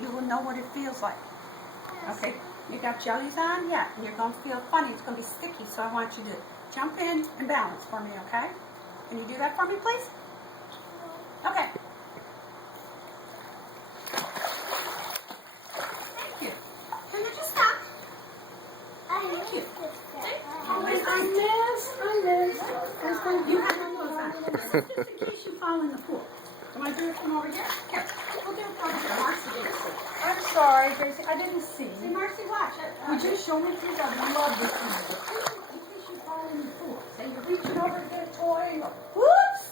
you will know what it feels like. Okay, you got jellies on? Yeah, and you're going to feel funny. It's going to be sticky, so I want you to jump in and balance for me, okay? Can you do that for me, please? Okay. Thank you. Can you just stop? Thank you. You have your clothes on. This is just in case you fall in the pool. You want to do it from over here? Here. We'll do it from over here. Marcy did it. I'm sorry, Gracie. I didn't see. See, Marcy, watch. Would you show me, please? I love this one. In case you fall in the pool. Say you're reaching over to get a toy. And you go, whoops!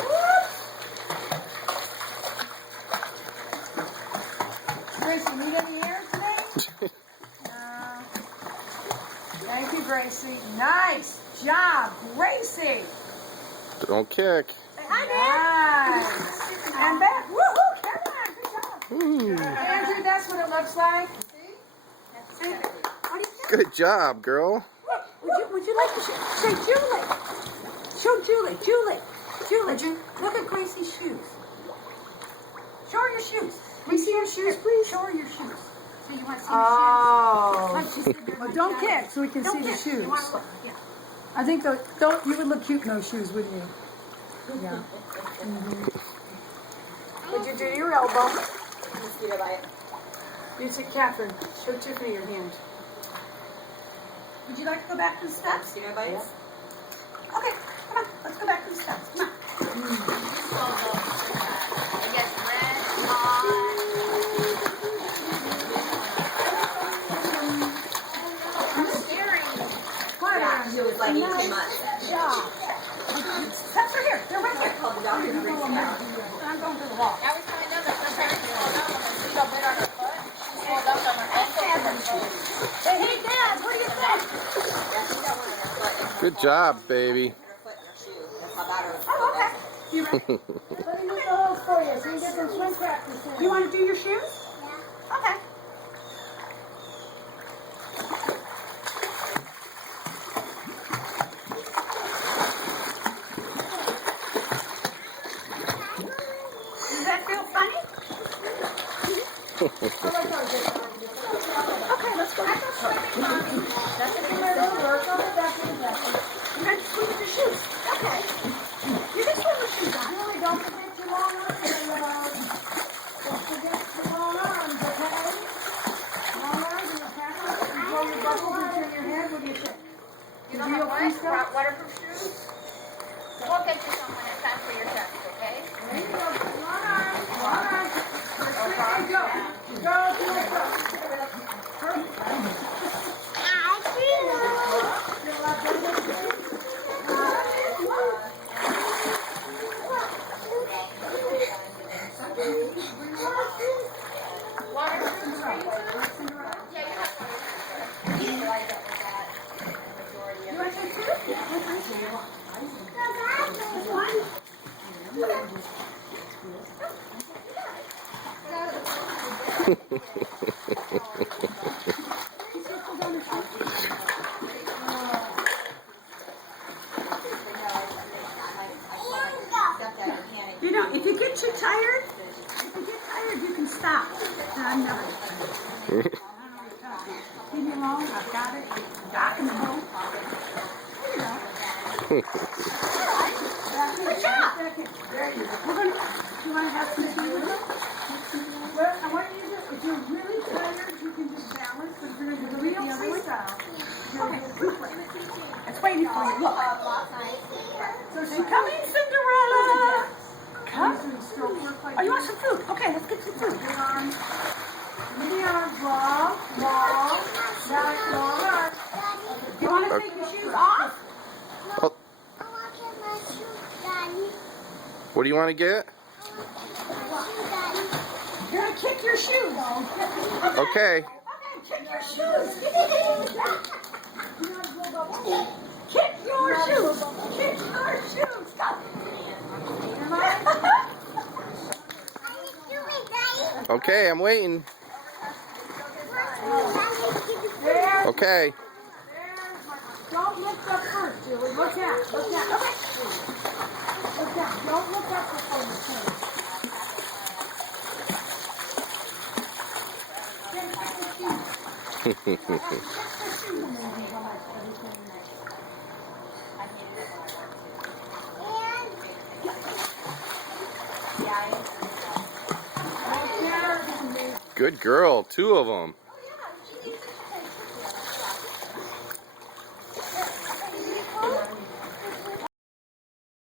Whoops! Gracie, need any air today? No. Thank you, Gracie. Nice job, Gracie. Don't kick. Nice. And that, woohoo, come on, good job. Andrew, that's what it looks like. See? What do you think? Good job, girl. Would you like to say Julie? Show Julie. Julie, look at Gracie's shoes. Show her your shoes. Can we see your shoes, please? Show her your shoes. So you want to see Oh. the shoes? Like she said, Well, don't kick so we can see Don't the kick. shoes. You want to look? Yeah. I think you would look cute in those shoes, wouldn't you? Yeah. Would you do your elbow? Mosquito bite. You take Catherine. Show Tiffany your hand. Would you like to go back to the steps? Mosquito bites. Okay, come on. Let's go back to the steps. Come on. I guess red, on. I'm staring. Yeah, she was like 18 months. Steps are here. They're right here. I called the doctor to bring them out. And I'm going to the wall. Every time I know that her parents swelled up when the mosquito bit on her foot, she swelled up on her ankle. Hey, Dad, what do you think? Yeah, she got one on her foot. And her Good job, baby. foot and her shoe. That's how bad her was. Oh, okay. You ready? Let me move the holes for you so you get some swim practice in. You want to do your shoes? Yeah. Okay. Does that feel funny? Okay, let's go back up. That's it. Work on it. That's it. You got to swim with your shoes. Okay. You can swim with shoes on. Really, don't forget your long arms. Don't forget your long arms, okay? Long arms and your tackle. You blow your bubbles into your head with your shake. You don't have what? Waterproof shoes? We'll get you some when it's time for your test, okay? There you go. Long arms. Long arms. There you go. Go to the front. You know, if you get too tired, you can stop. I'm never. Leave me alone. I've got it. Doc in the hole. There you go. Good job. There you go. You want to have some tea with us? Well, I want you to, if you're really tired, you can just balance, but if you're going to do real freestyle, It's waiting for you. Look. so she Come in, Cinderella. Come. stroke work like Oh, you want some food? Okay, let's get some food. the arms, long, back, long arms. You want to take your shoes off? Oh, what do you want to get? You're going to kick your shoes. Okay. Okay, kick your shoes. Kick your shoes. Kick your shoes. Go. Okay, I'm waiting. There, Okay. don't look up first, Julie. Look down. Look down. Look down. Don't look up before you change. Good girl, 2 of them.